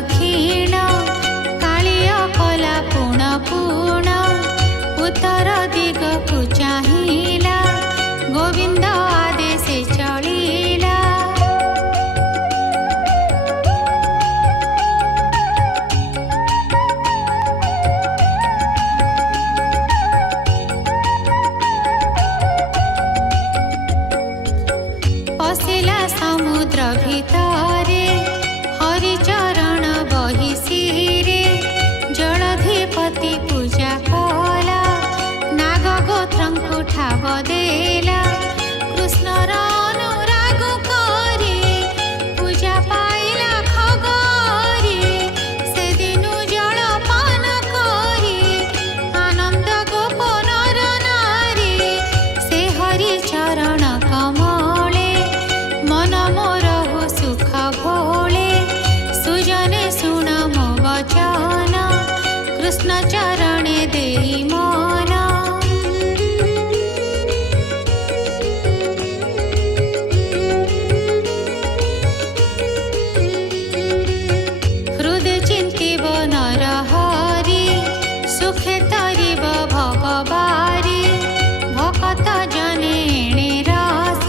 दक्षिण कालिया कला पुण पुण उत्तर दिगकु चाहिला गोविंद आदेशे चलिला। पशिला समुद्र भितरे हरिचरण बहिशिरे जलधिपति पूजा कला नाग गोत्रंकु ठाव देला कृष्णर अनुराग करे पूजा पाइला खगरे से दिनु जलपान करे आनंद गोप नर नारी से हरिचरण कमले मन मोर हो सुख भोले सुजने सुन मो वचन कृष्ण चरण